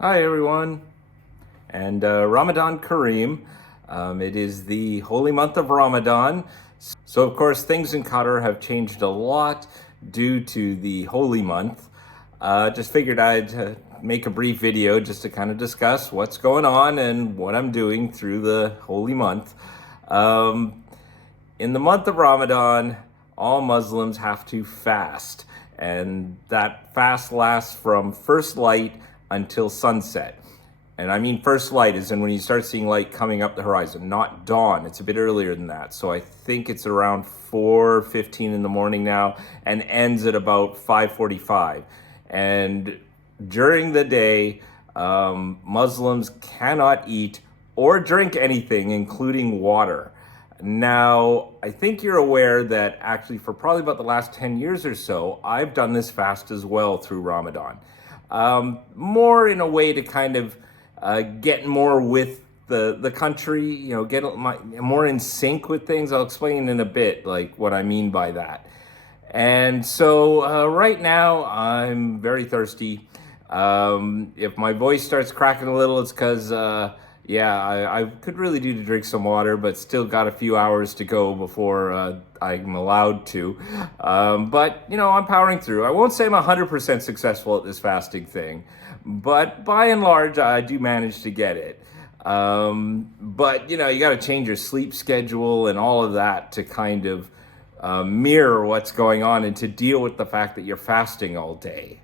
Hi everyone, and Ramadan Kareem. It is the holy month of Ramadan. So of course things in Qatar have changed a lot due to the holy month. Just figured I'd make a brief video just to kind of discuss what's going on and what I'm doing through the holy month. Um, in the month of Ramadan, all Muslims have to fast, and that fast lasts from first light until sunset. And I mean first light is in when you start seeing light coming up the horizon, not dawn. It's a bit earlier than that. So I think it's around 4:15 in the morning now and ends at about 5:45. And during the day, Muslims cannot eat or drink anything, including water. Now, I think you're aware that actually for probably about the last 10 years or so, I've done this fast as well through Ramadan. More in a way to kind of get more with the country, get more in sync with things. I'll explain in a bit, like what I mean by that. And so right now, I'm very thirsty. If my voice starts cracking a little, it's because I could really do to drink some water, but still got a few hours to go before I'm allowed to. But, I'm powering through. I won't say I'm 100% successful at this fasting thing, but by and large, I do manage to get it. But, you got to change your sleep schedule and all of that to kind of mirror what's going on and to deal with the fact that you're fasting all day.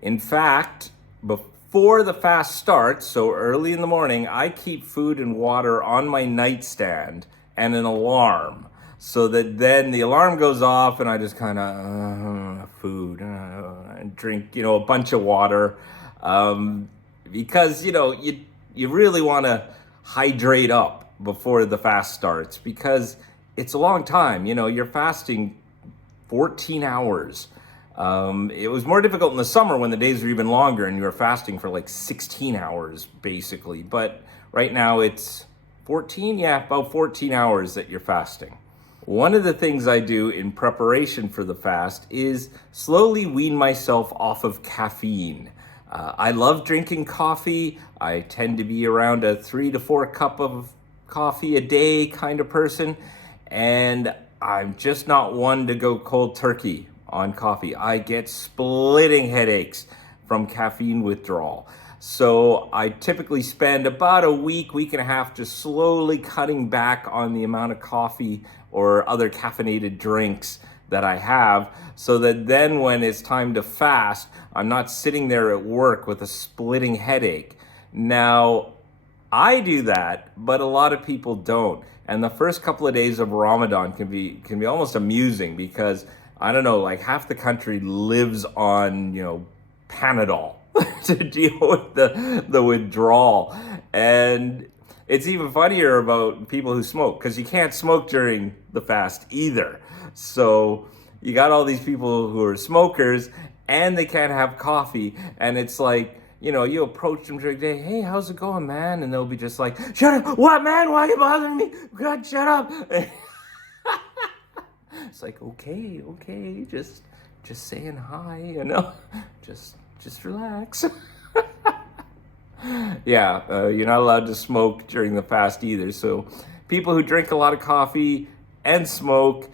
In fact, before the fast starts, so early in the morning, I keep food and water on my nightstand and an alarm so that then the alarm goes off and I just kind of food and drink, a bunch of water because, you really want to hydrate up before the fast starts because it's a long time. You're fasting 14 hours. It was more difficult in the summer when the days were even longer and you were fasting for like 16 hours basically. But right now it's 14, about 14 hours that you're fasting. One of the things I do in preparation for the fast is slowly wean myself off of caffeine. I love drinking coffee. I tend to be around a 3 to 4 cup of coffee a day kind of person. And I'm just not one to go cold turkey on coffee. I get splitting headaches from caffeine withdrawal. So I typically spend about a week and a half just slowly cutting back on the amount of coffee or other caffeinated drinks that I have so that then when it's time to fast, I'm not sitting there at work with a splitting headache. Now, I do that, but a lot of people don't. And the first couple of days of Ramadan can be almost amusing because I don't know, like half the country lives on, Panadol to deal with the withdrawal. And it's even funnier about people who smoke because you can't smoke during the fast either. So you got all these people who are smokers and they can't have coffee. And it's like, you approach them during the day, hey, how's it going, man? And they'll be just like, shut up, what, man? Why are you bothering me? God, shut up. It's like, okay, just saying hi, just relax. Yeah, you're not allowed to smoke during the fast either. So people who drink a lot of coffee and smoke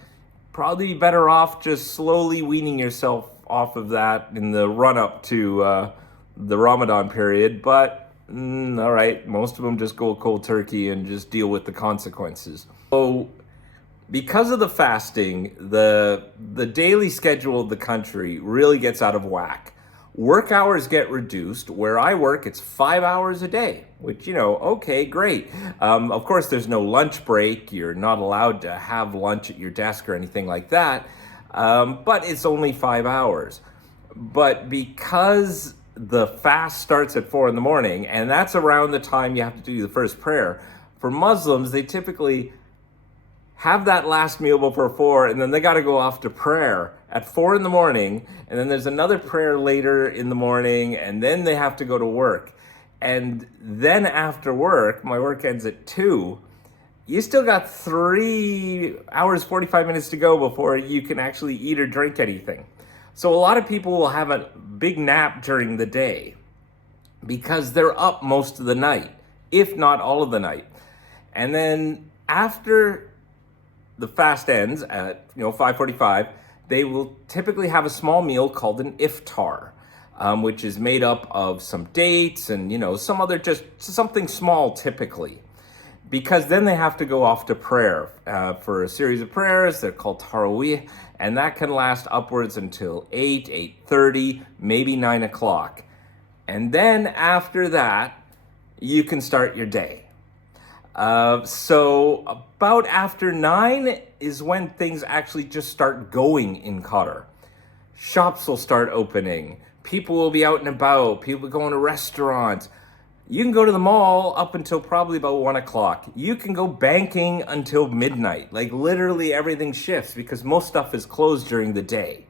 probably better off just slowly weaning yourself off of that in the run up to the Ramadan period. But all right, most of them just go cold turkey and just deal with the consequences. So because of the fasting, the daily schedule of the country really gets out of whack. Work hours get reduced. Where I work, it's 5 hours a day, which, okay, great. Of course, there's no lunch break. You're not allowed to have lunch at your desk or anything like that. But it's only 5 hours. But because the fast starts at 4 in the morning, and that's around the time you have to do the first prayer, for Muslims, they typically have that last meal before 4, and then they got to go off to prayer at 4 in the morning, and then there's another prayer later in the morning, and then they have to go to work. And then after work, my work ends at 2, you still got 3 hours, 45 minutes to go before you can actually eat or drink anything. So a lot of people will have a big nap during the day. because they're up most of the night, if not all of the night. And then after the fast ends at 5:45, they will typically have a small meal called an iftar, which is made up of some dates and some other, just something small typically. Because then they have to go off to prayer for a series of prayers. They're called Tarawih, and that can last upwards until 8, 8:30, maybe 9 o'clock. And then after that, you can start your day. So about after 9 is when things actually just start going in Qatar. Shops will start opening. People will be out and about. People going to restaurants. You can go to the mall up until probably about 1 o'clock. You can go banking until midnight. Like literally everything shifts because most stuff is closed during the day.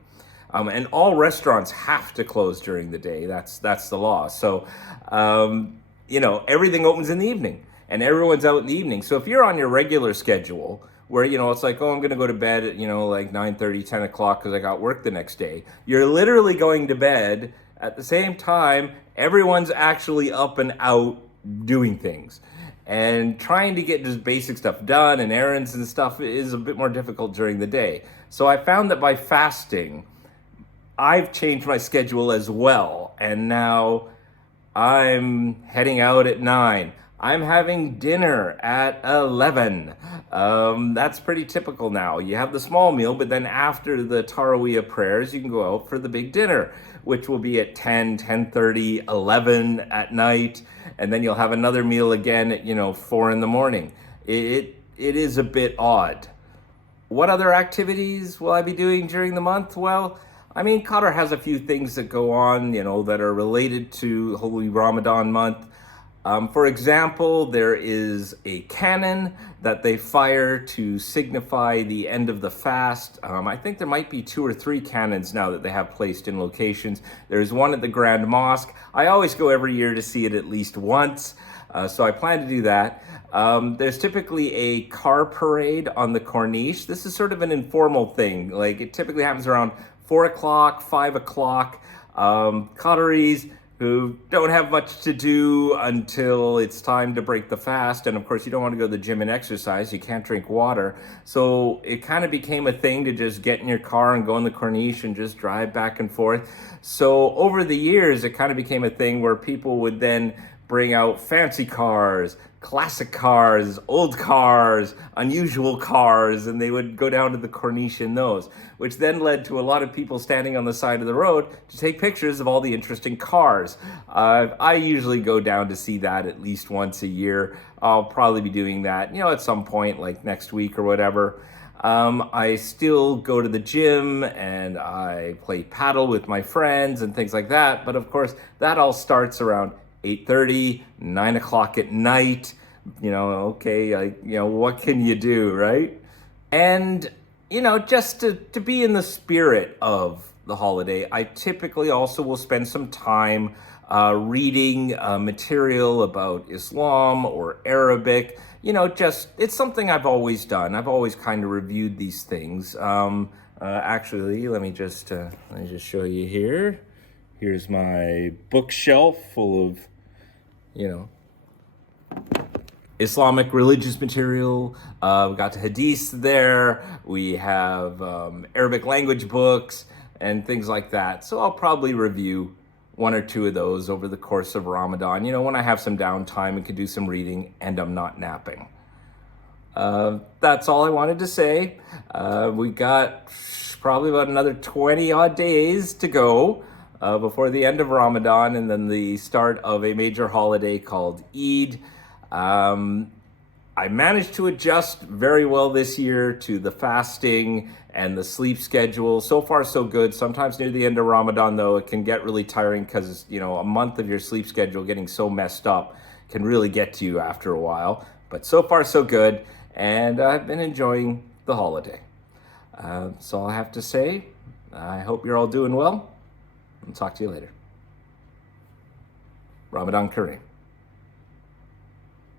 And all restaurants have to close during the day. That's the law. So, everything opens in the evening and everyone's out in the evening. So if you're on your regular schedule where, it's like, oh, I'm going to go to bed at, like 9:30, 10 o'clock because I got work the next day. You're literally going to bed at the same time everyone's actually up and out doing things. And trying to get just basic stuff done and errands and stuff is a bit more difficult during the day. So I found that by fasting, I've changed my schedule as well. And now I'm heading out at 9. I'm having dinner at 11. That's pretty typical now. You have the small meal, but then after the Taraweeh prayers, you can go out for the big dinner, which will be at 10, 10:30, 11 at night. And then you'll have another meal again at, 4 in the morning. It is a bit odd. What other activities will I be doing during the month? Well, Qatar has a few things that go on, that are related to Holy Ramadan month. For example, there is a cannon that they fire to signify the end of the fast. I think there might be 2 or 3 cannons now that they have placed in locations. There's one at the Grand Mosque. I always go every year to see it at least once, so I plan to do that. There's typically a car parade on the Corniche. This is sort of an informal thing. Like it typically happens around 4 o'clock, 5 o'clock. Qataris who don't have much to do until it's time to break the fast. And of course, you don't want to go to the gym and exercise. You can't drink water. So it kind of became a thing to just get in your car and go on the Corniche and just drive back and forth. So over the years, it kind of became a thing where people would then bring out fancy cars, classic cars, old cars, unusual cars, and they would go down to the Corniche in those, which then led to a lot of people standing on the side of the road to take pictures of all the interesting cars. I usually go down to see that at least once a year. I'll probably be doing that, at some point, like next week or whatever. I still go to the gym and I play paddle with my friends and things like that. But of course, that all starts around 8:30, 9 o'clock at night. Okay, what can you do, right? And, just to be in the spirit of the holiday, I typically also will spend some time reading material about Islam or Arabic. It's something I've always done. I've always kind of reviewed these things. Actually, let me just show you here. Here's my bookshelf full of, Islamic religious material. We got the hadiths there. We have Arabic language books and things like that. So I'll probably review 1 or 2 of those over the course of Ramadan, when I have some downtime and can do some reading and I'm not napping. That's all I wanted to say. We got probably about another 20 odd days to go before the end of Ramadan and then the start of a major holiday called Eid. I managed to adjust very well this year to the fasting and the sleep schedule. So far, so good. Sometimes near the end of Ramadan, though, it can get really tiring because, a month of your sleep schedule getting so messed up can really get to you after a while. But so far, so good. And I've been enjoying the holiday. That's all I have to say. I hope you're all doing well. I'll talk to you later. Ramadan Kareem.